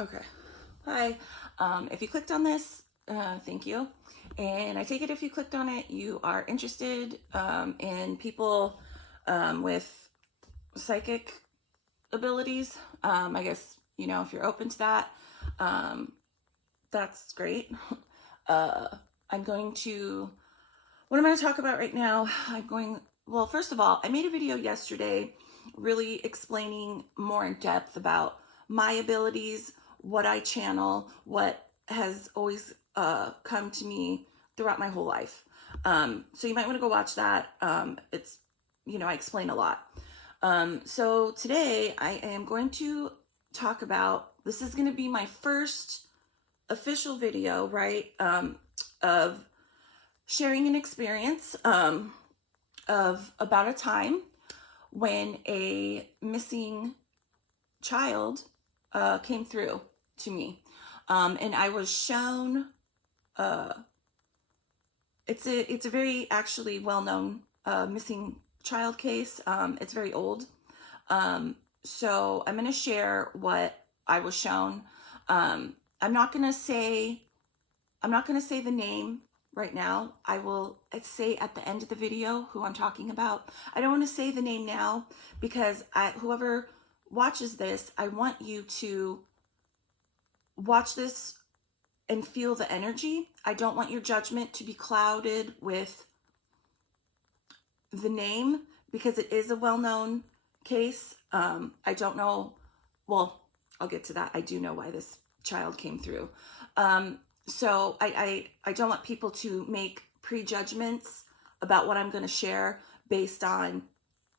Okay. Hi. If you clicked on this, thank you. And I take it if you clicked on it, you are interested in people with psychic abilities. I guess, if you're open to that, um, that's great. Uh, I'm going to, what I'm going to talk about right now, well, first of all, I made a video yesterday really explaining more in depth about my abilities, what I channel, what has always come to me throughout my whole life. So you might want to go watch that. I explain a lot. So today I am going to talk about, this is going to be my first official video, right, of sharing an experience of about a time when a missing child came through to me. And I was shown, uh, it's a very actually well-known missing child case. It's very old. So I'm going to share what I was shown. Um, I'm not going to say I'm not going to say the name right now. I will say at the end of the video who I'm talking about. I don't want to say the name now because whoever watches this, I want you to watch this and feel the energy. I don't want your judgment to be clouded with the name because it is a well-known case. I don't know. Well, I'll get to that. I do know why this child came through. So I don't want people to make prejudgments about what I'm going to share based on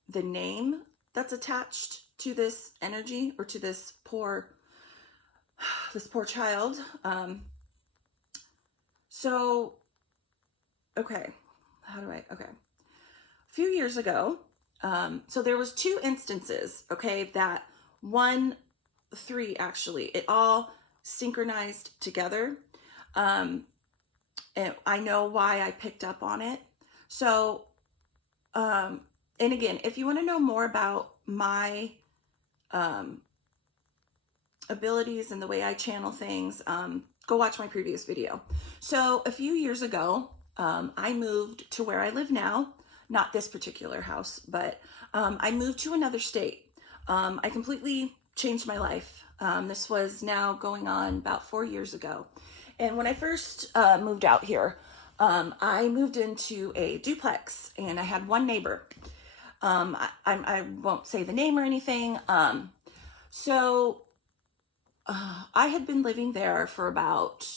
the name that's attached to this energy or to this poor child. So, okay, okay. A few years ago, so there was two instances, okay, that three actually, it all synchronized together. And I know why I picked up on it. So, and again, if you want to know more about my abilities and the way I channel things, go watch my previous video. So a few years ago, I moved to where I live now, not this particular house, but I moved to another state. I completely changed my life. This was now going on about 4 years ago. And when I first moved out here, I moved into a duplex and I had one neighbor. I won't say the name or anything. So I had been living there for about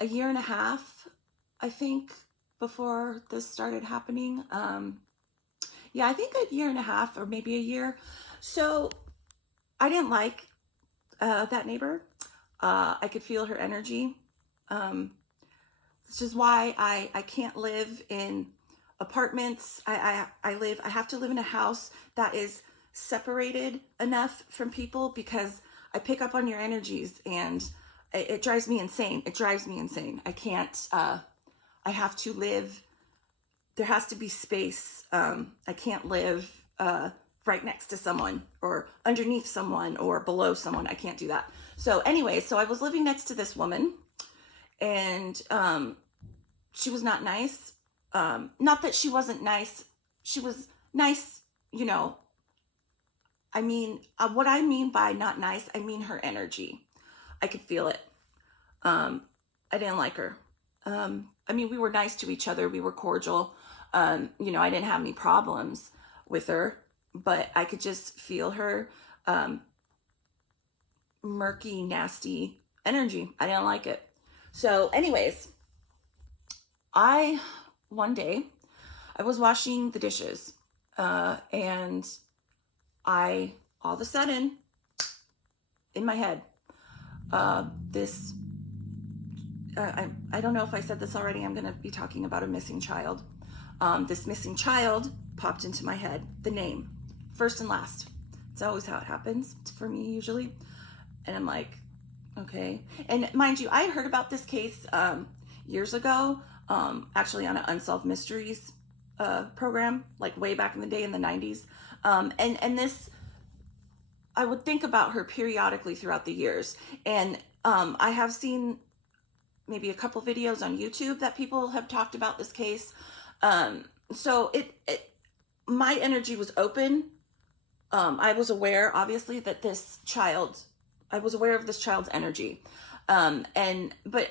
a year and a half, I think, before this started happening. Yeah, I think a year and a half or maybe a year. So I didn't like that neighbor. I could feel her energy. This is why I can't live in apartments. I have to live in a house that is separated enough from people because I pick up on your energies and it drives me insane. It drives me insane. I can't, I have to live, there has to be space. I can't live right next to someone or underneath someone or below someone. I can't do that. So anyway, so I was living next to this woman and she was not nice. Not that she wasn't nice. She was nice, you know. I mean, what I mean by not nice, I mean her energy. I could feel it. I didn't like her. I mean, we were nice to each other. We were cordial. I didn't have any problems with her, but I could just feel her murky, nasty energy. I didn't like it. So anyways, one day, I was washing the dishes and I, all of a sudden, in my head, this, I don't know if I said this already, I'm going to be talking about a missing child. This missing child popped into my head, the name, first and last. It's always how it happens for me usually. And I'm like, okay. And mind you, I had heard about this case years ago, actually on an Unsolved Mysteries program, like way back in the day in the 90s. And this I would think about her periodically throughout the years. And I have seen maybe a couple videos on YouTube that people have talked about this case. So my energy was open. I was aware, obviously, that I was aware of this child's energy. But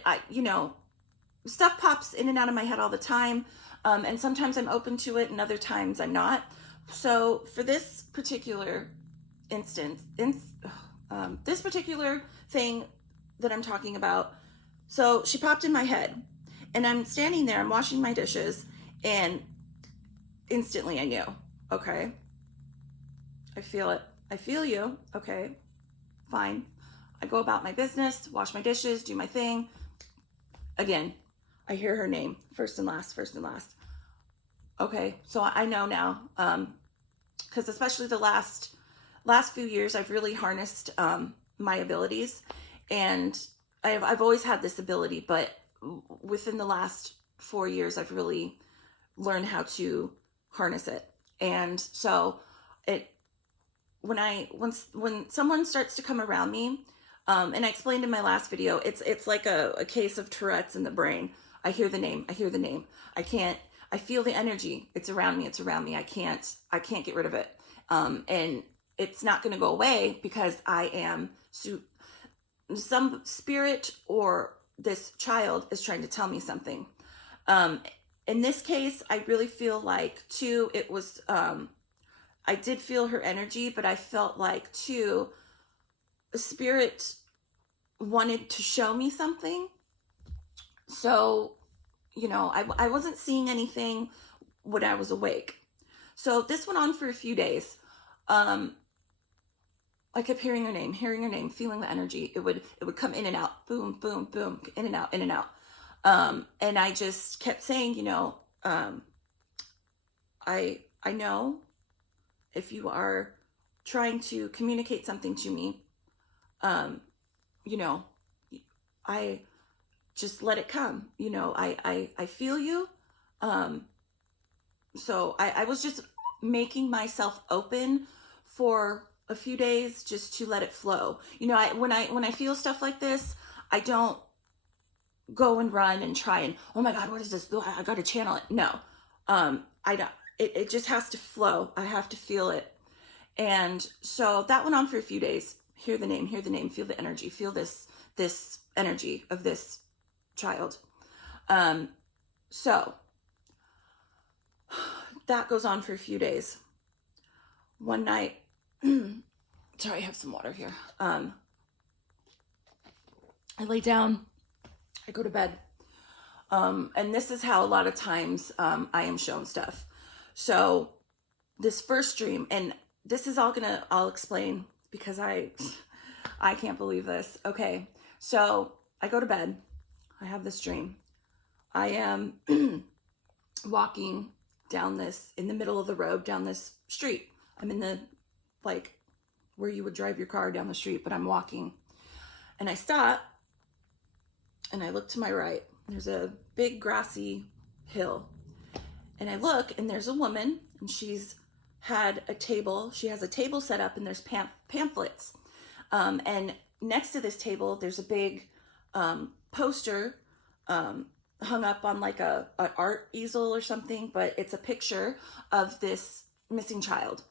stuff pops in and out of my head all the time. And sometimes I'm open to it and other times I'm not. So for this particular instance, this particular thing that I'm talking about, so she popped in my head and I'm standing there, I'm washing my dishes, and instantly I knew, okay, I feel it. I feel you. Okay, fine. I go about my business, wash my dishes, do my thing. Again, I hear her name, first and last, first and last. Okay, so I know now, because especially the last few years, I've really harnessed my abilities, and I've always had this ability, but within the last 4 years, I've really learned how to harness it. And so when someone starts to come around me, and I explained in my last video, it's like a case of Tourette's in the brain. I hear the name. I feel the energy. It's around me. I can't get rid of it. And it's not going to go away because I am some spirit or this child is trying to tell me something. In this case, I really feel like too, it was, I did feel her energy, but I felt like too, spirit wanted to show me something. So, I wasn't seeing anything when I was awake. So this went on for a few days. I kept hearing her name, feeling the energy. It would come in and out, boom, boom, boom, in and out, in and out. And I just kept saying, I know if you are trying to communicate something to me, I just let it come. I feel you. So I was just making myself open for a few days just to let it flow. When I feel stuff like this, I don't go and run and try and, oh my God, what is this? I got to channel it. No, I don't. It just has to flow. I have to feel it. And so that went on for a few days. Hear the name, feel the energy, feel this energy of this child. So that goes on for a few days. One night, sorry, I have some water here. I lay down, I go to bed. And this is how a lot of times I am shown stuff. So this first dream, and this is I'll explain because I can't believe this. Okay, so I go to bed. I have this dream. I am walking down in the middle of the road, down this street. I'm in the, where you would drive your car down the street, but I'm walking. And I stop, and I look to my right. There's a big grassy hill. And I look, and there's a woman, and she's had a table. She has a table set up, and there's pamphlets. And next to this table, there's a big poster hung up on an art easel or something, but it's a picture of this missing child.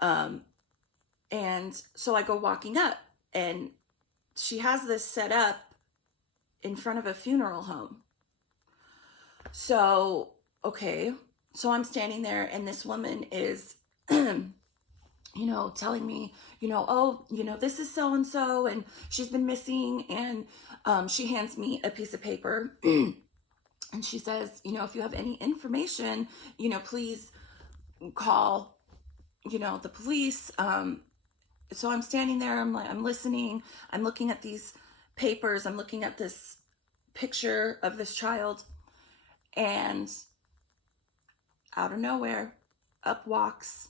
And so I go walking up, and she has this set up in front of a funeral home. So, okay. So I'm standing there, and this woman is, telling me, oh, this is so-and-so, and she's been missing. And she hands me a piece of paper and she says, if you have any information, please call, the police. So I'm standing there, I'm listening, I'm looking at these papers, I'm looking at this picture of this child, and out of nowhere, up walks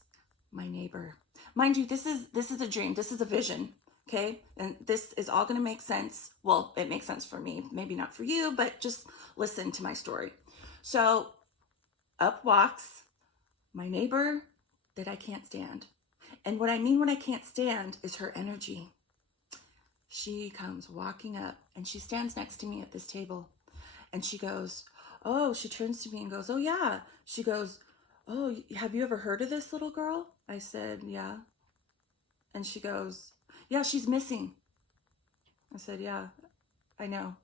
my neighbor. Mind you, this is a dream, this is a vision, okay? And this is all gonna make sense. Well, it makes sense for me, maybe not for you, but just listen to my story. So up walks my neighbor that I can't stand. And what I mean when I can't stand is her energy. She comes walking up and she stands next to me at this table and she goes, oh, she turns to me and goes, oh yeah. She goes, oh, have you ever heard of this little girl? I said, yeah. And she goes, yeah, she's missing. I said, yeah, I know.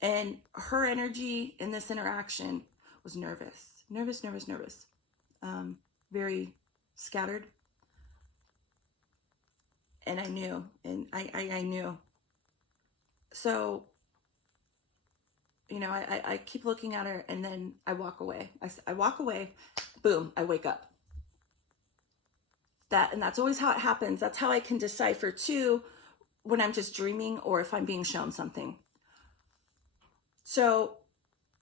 And her energy in this interaction was nervous. Very scattered. And I knew, and I knew. So, you know, I keep looking at her and then I walk away. I walk away, boom, I wake up. And that's always how it happens. That's how I can decipher too when I'm just dreaming or if I'm being shown something. So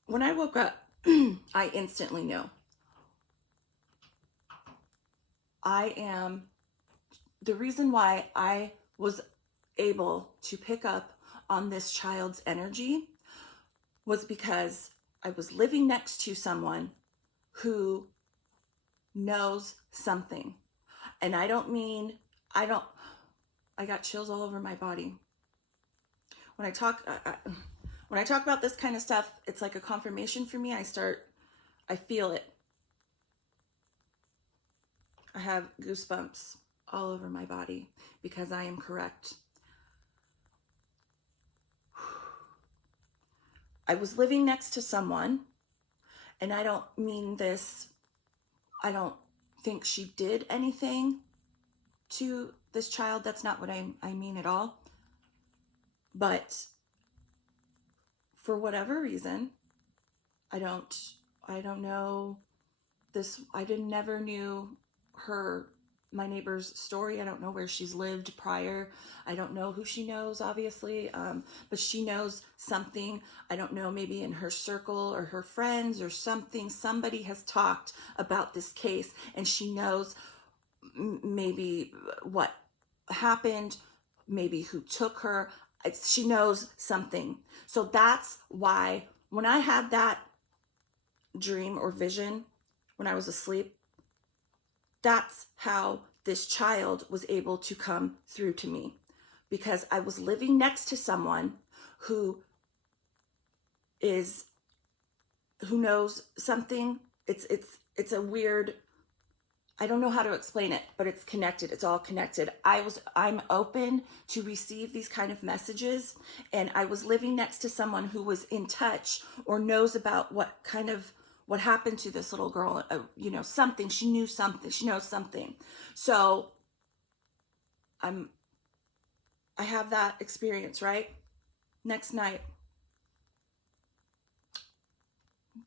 when I woke up, I instantly knew. The reason why I was able to pick up on this child's energy was because I was living next to someone who knows something. And I got chills all over my body. When I talk about this kind of stuff, it's like a confirmation for me. I feel it. I have goosebumps all over my body because I am correct. I was living next to someone, and I don't mean this, I don't think she did anything to this child. That's not what I mean at all. But for whatever reason, I don't know this. Never knew my neighbor's story. I don't know where she's lived prior. I don't know who she knows, obviously, but she knows something. I don't know, maybe in her circle or her friends or something. Somebody has talked about this case and she knows maybe what happened, maybe who took her. She knows something. So that's why when I had that dream or vision when I was asleep, that's how this child was able to come through to me, because I was living next to someone who knows something. It's a weird, I don't know how to explain it, but it's connected. It's all connected. I'm open to receive these kind of messages, and I was living next to someone who was in touch or knows about what happened to this little girl, something. She knew something. She knows something. So I have that experience, right? Next night,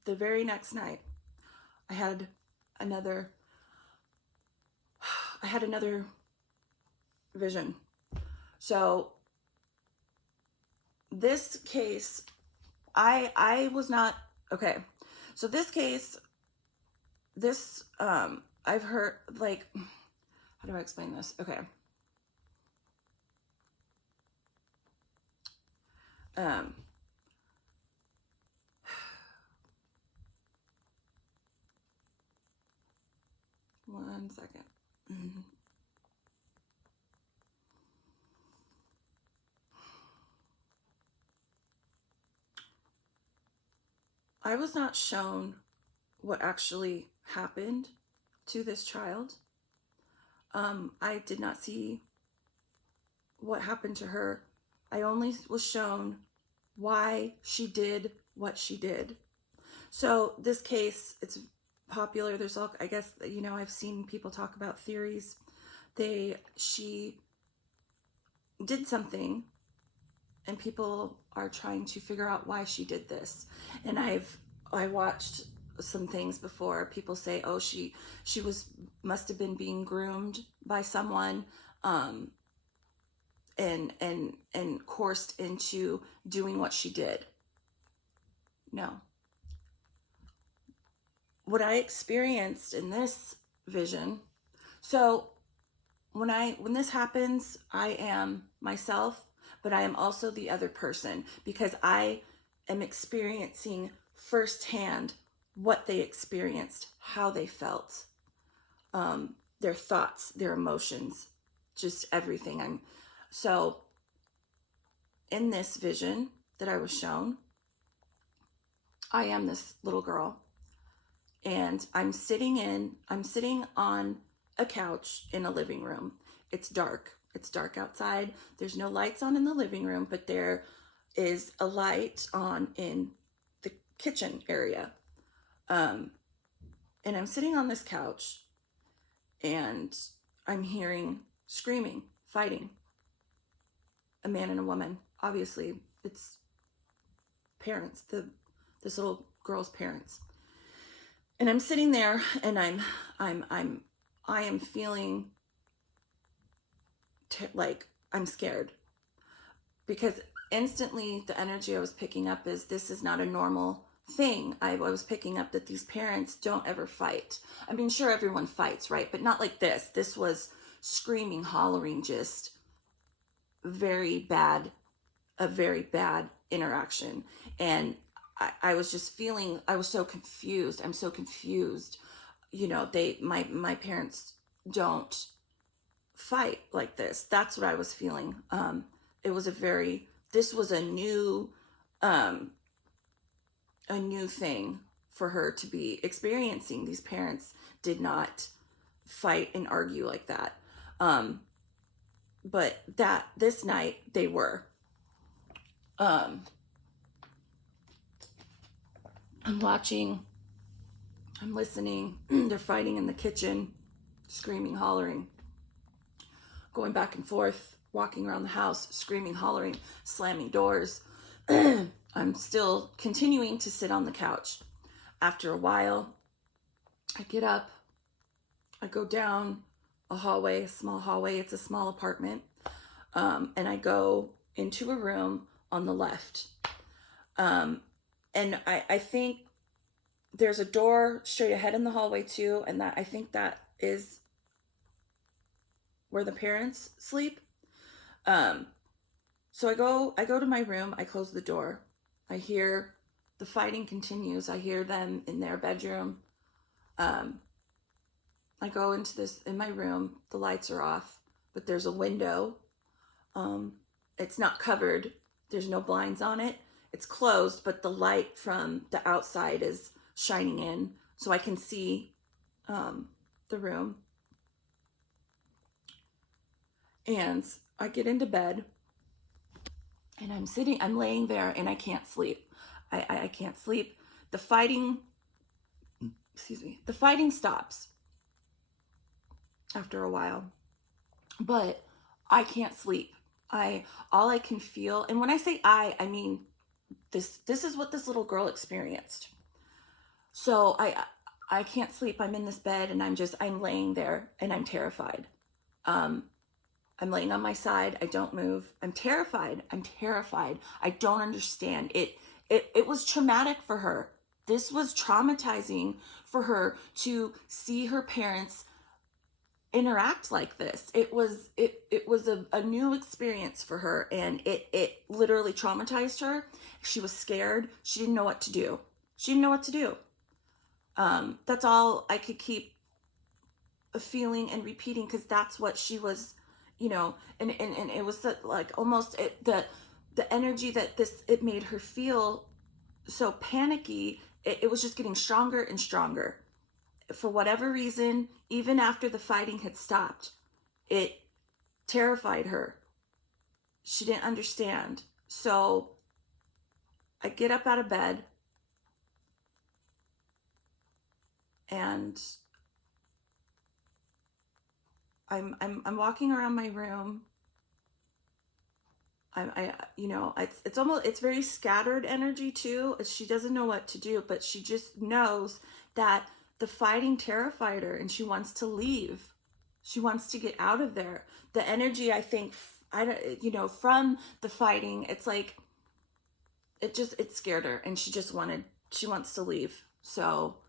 the very next night, I had another vision. So this case, I was not, okay. So this case, I've heard, like, how do I explain this? Okay. One second. I was not shown what actually happened to this child. I did not see what happened to her. I only was shown why she did what she did. So this case, it's popular. There's all, I guess, I've seen people talk about theories. She did something and people are trying to figure out why she did this. And I watched some things before. People say, oh, she must have been being groomed by someone, and coerced into doing what she did. No. What I experienced in this vision, so when this happens, I am myself, but I am also the other person, because I am experiencing firsthand what they experienced, how they felt. their thoughts, their emotions, just everything. So in this vision that I was shown, I am this little girl, and I'm sitting on a couch in a living room. It's dark. It's dark outside. There's no lights on in the living room, but there is a light on in the kitchen area. And I'm sitting on this couch, and I'm hearing screaming, fighting. A man and a woman. Obviously, it's parents, this little girl's parents. And I'm sitting there, and I am feeling like I'm scared, because instantly the energy I was picking up is, this is not a normal thing. I was picking up that these parents don't ever fight. I mean, sure, everyone fights, right? But not like this. This was screaming, hollering, just a very bad interaction. And I was just feeling, I was so confused. I'm so confused. You know, my parents don't fight like this. That's what I was feeling. This was a new thing for her to be experiencing. These parents did not fight and argue like that. But this night they were. I'm watching, I'm listening. They're fighting in the kitchen, screaming, hollering, going back and forth, walking around the house, screaming, hollering, slamming doors. I'm still continuing to sit on the couch. After a while, I get up, I go down a hallway, a small hallway. It's a small apartment. And I go into a room on the left. And I think there's a door straight ahead in the hallway too. And I think that is where the parents sleep. So I go to my room, I close the door. I hear the fighting continues. I hear them in their bedroom. I go in my room, the lights are off, but there's a window. It's not covered. There's no blinds on it. It's closed, but the light from the outside is shining in, so I can see the room. And I get into bed, and I'm laying there, and I can't sleep. I can't sleep. The fighting stops after a while, but I can't sleep. All I can feel, and when I say I mean this is what this little girl experienced. So I can't sleep. I'm in this bed, and I'm laying there, and I'm terrified. I'm laying on my side. I don't move. I'm terrified. I don't understand. It was traumatic for her. This was traumatizing for her to see her parents interact like this. It was a new experience for her, and it literally traumatized her. She was scared. She didn't know what to do. That's all I could keep feeling and repeating, because that's what she was, and it was like almost the energy that it made her feel so panicky. It was just getting stronger and stronger. For whatever reason, even after the fighting had stopped, it terrified her. She didn't understand. So I get up out of bed, and I'm walking around my room. It's very scattered energy too. She doesn't know what to do, but she just knows that the fighting terrified her, and she wants to leave. She wants to get out of there. The energy, I think, from the fighting, it's like, it scared her, and she wants to leave. So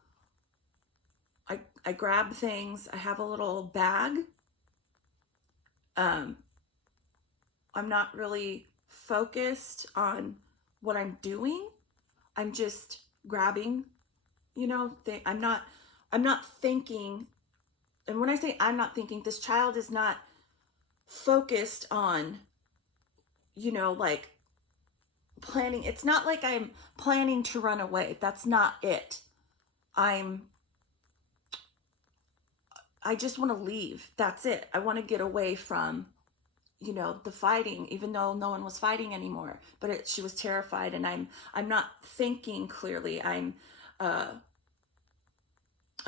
I grab things. I have a little bag. I'm not really focused on what I'm doing. I'm just grabbing, I'm not thinking and when I say I'm not thinking, this child is not focused on, you know, like planning. It's not like I'm planning to run away. That's not it. I just want to leave. That's it. I want to get away from, you know, the fighting, even though no one was fighting anymore. But she was terrified, and I'm not thinking clearly. I'm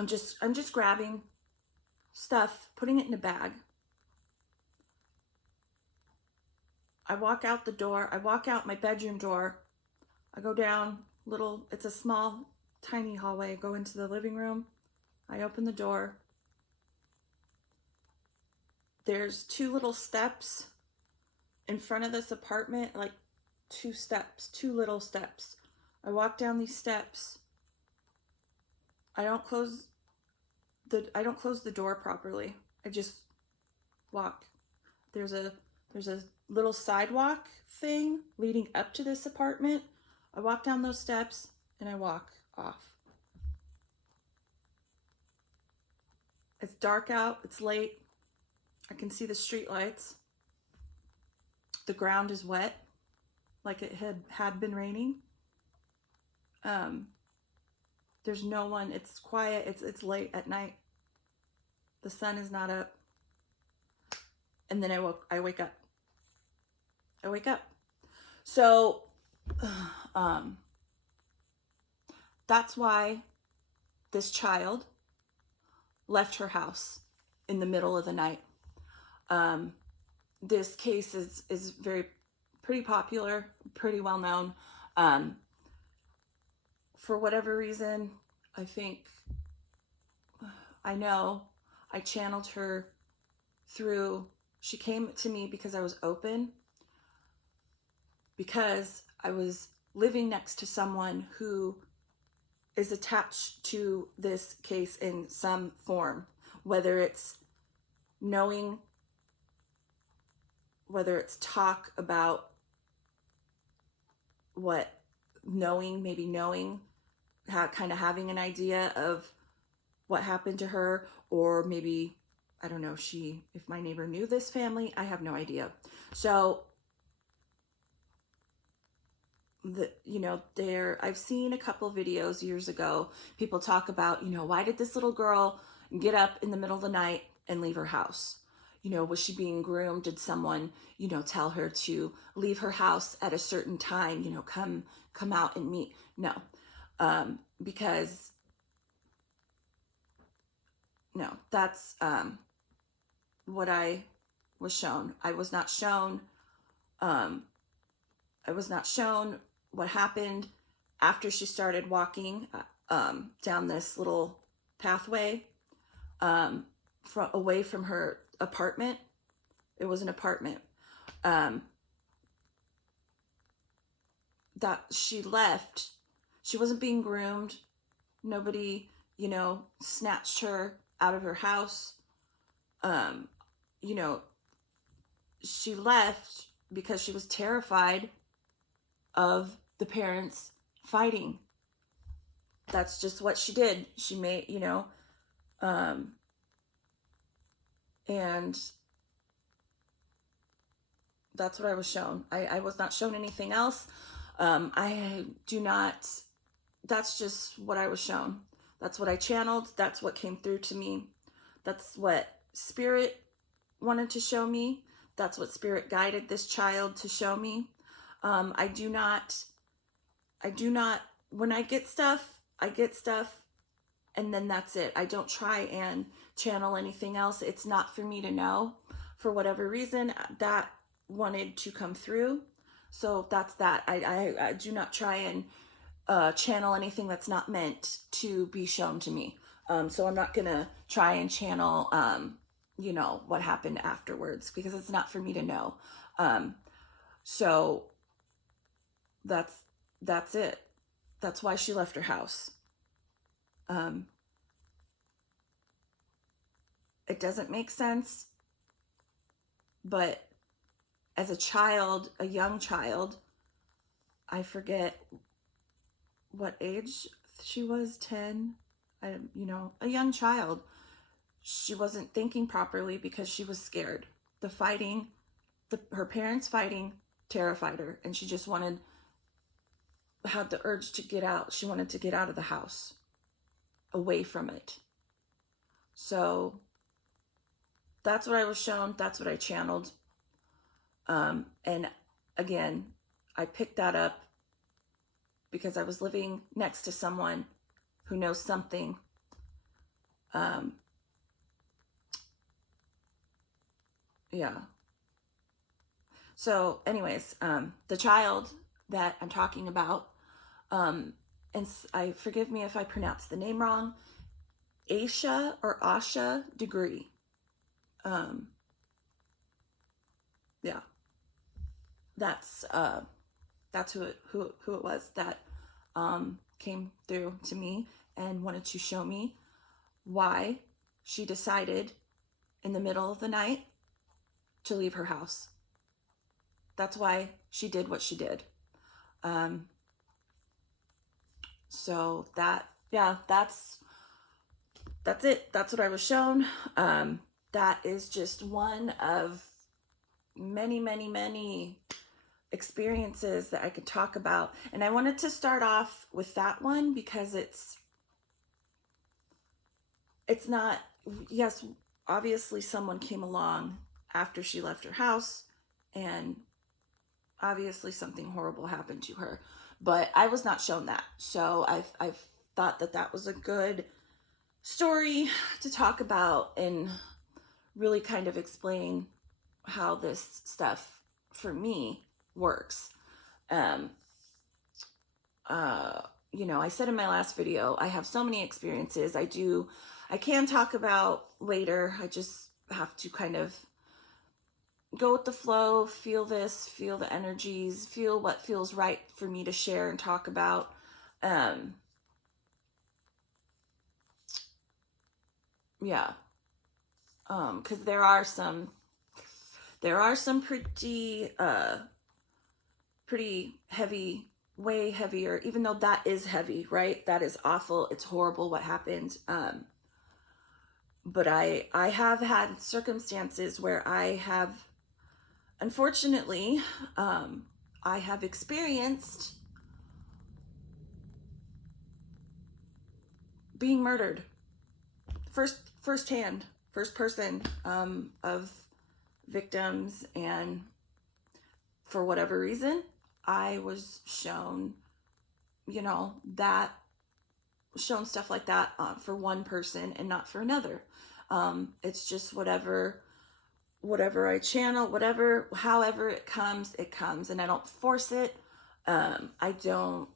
just grabbing stuff, putting it in a bag. I walk out the door. I walk out my bedroom door. I go down it's a small, tiny hallway. I go into the living room. I open the door. There's 2 little steps in front of this apartment, like 2 little steps. I walk down these steps. I don't close the door properly. I just walk. There's a little sidewalk thing leading up to this apartment. I walk down those steps and I walk off. It's dark out. It's late. I can see the street lights. The ground is wet, like it had been raining. There's no one. It's quiet. It's late at night. The sun is not up. And then I wake up. I wake up. So, that's why this child left her house in the middle of the night. This case is pretty popular, pretty well known. For whatever reason, I know I channeled her through. She came to me because I was open, because I was living next to someone who is attached to this case in some form, whether it's talk about maybe knowing, kind of having an idea of what happened to her, or maybe, I don't know, if my neighbor knew this family, I have no idea. So, I've seen a couple videos years ago, people talk about, why did this little girl get up in the middle of the night and leave her house? Was she being groomed? Did someone, tell her to leave her house at a certain time, come out and meet? No. Because no, that's what I was shown. I was not shown what happened after she started walking down this little pathway away from her apartment. It was an apartment that she left. She wasn't being groomed. Nobody, snatched her out of her house. She left because she was terrified of the parents fighting. That's just what she did. She made, and that's what I was shown. I was not shown anything else. That's just what I was shown. That's what I channeled. That's what came through to me. That's what Spirit wanted to show me. That's what Spirit guided this child to show me. I do not, when I get stuff, and then that's it. I don't try and channel anything else. It's not for me to know. For whatever reason, that wanted to come through. So that's that. I do not try and channel anything that's not meant to be shown to me. So I'm not gonna try and channel, what happened afterwards, because it's not for me to know. So that's it. That's why she left her house. It doesn't make sense, but as a young child, I forget what age she was, 10, a young child. she wasn't thinking properly because she was scared. The fighting, her parents fighting terrified her, and she just had the urge to get out. She wanted to get out of the house, away from it. So that's what I was shown. That's what I channeled. And again, I picked that up because I was living next to someone who knows something. Yeah. So anyways, the child that I'm talking about, and I forgive me if I pronounce the name wrong, Asha Degree. Yeah, that's who it was that came through to me and wanted to show me why she decided in the middle of the night to leave her house. That's why she did what she did. So that's it. That's what I was shown. That is just one of many, many, many experiences that I could talk about. And I wanted to start off with that one because it's not, yes, obviously someone came along after she left her house, and obviously something horrible happened to her, but I was not shown that. So I've thought that was a good story to talk about and really kind of explain how this stuff for me works. You know, I said in my last video, I have so many experiences. I can talk about later. I just have to kind of go with the flow, feel the energies, feel what feels right for me to share and talk about. Yeah. Because there are some pretty heavy, way heavier, even though that is heavy, right? That is awful. It's horrible what happened. But I have had circumstances where I have, unfortunately, I have experienced being murdered first person of victims, and for whatever reason I was shown, you know, shown stuff like that for one person and not for another. It's just whatever I channel, however it comes, and I don't force it. I don't,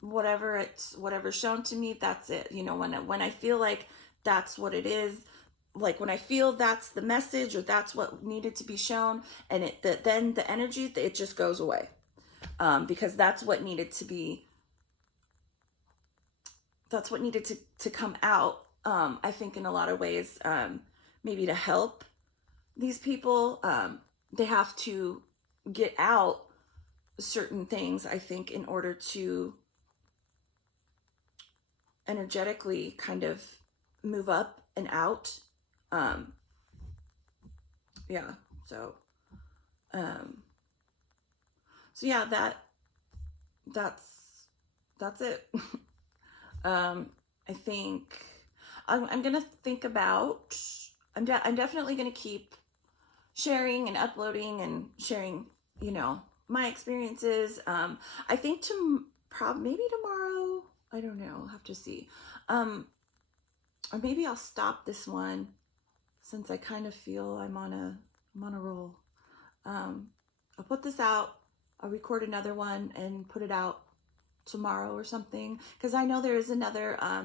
whatever's shown to me, that's it. You know, when I feel like that's what it is, like when I feel that's the message or that's what needed to be shown, and then the energy, it just goes away, because that's what needed to come out. I think in a lot of ways, maybe to help these people, they have to get out certain things, I think, in order to energetically kind of move up and out. Yeah, so yeah, that's it. I think I'm gonna think about, I'm definitely gonna keep sharing and uploading and sharing, you know, my experiences. I think maybe tomorrow, I don't know, I'll have to see. Or maybe I'll stop this one since I kind of feel I'm on a roll. I'll put this out, I'll record another one and put it out tomorrow or something, because I know there is another, I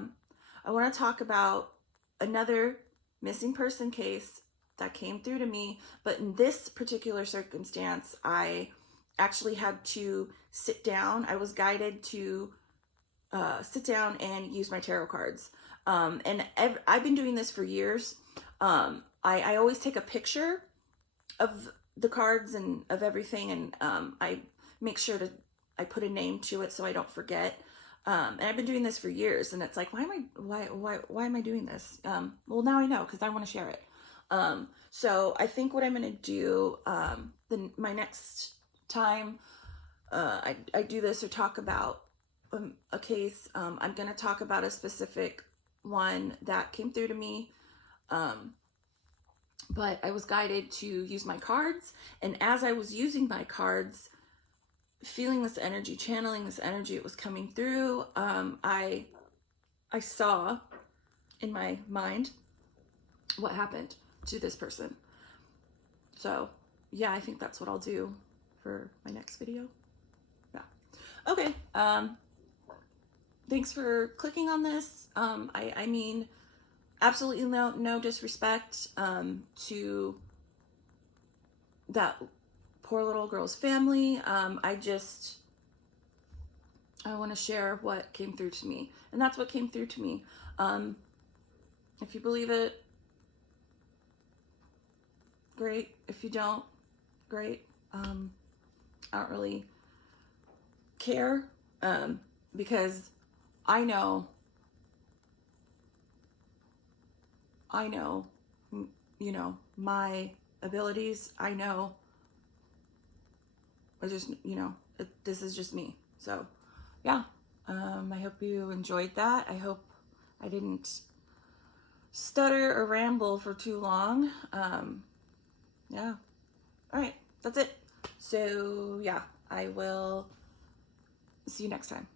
want to talk about another missing person case that came through to me, but in this particular circumstance, I actually had to sit down. I was guided to sit down and use my tarot cards. And I've been doing this for years. I always take a picture of the cards and of everything, and I make sure I put a name to it so I don't forget. And I've been doing this for years, and it's like, why am I doing this? Well, now I know, because I want to share it. So I think what I'm going to do, my next time I do this or talk about a case, I'm going to talk about a specific one that came through to me. But I was guided to use my cards, and as I was using my cards, feeling this energy, channeling this energy, it was coming through. I saw in my mind what happened to this person. So yeah, I think that's what I'll do for my next video. Yeah. Okay. Thanks for clicking on this. I mean, absolutely no disrespect to that poor little girl's family. I want to share what came through to me, and that's what came through to me. If you believe it, great. If you don't, great. I don't really care, because I know, you know, my abilities. I know, I just, this is just me. So yeah, I hope you enjoyed that. I hope I didn't stutter or ramble for too long. Yeah. All right, that's it. So yeah, I will see you next time.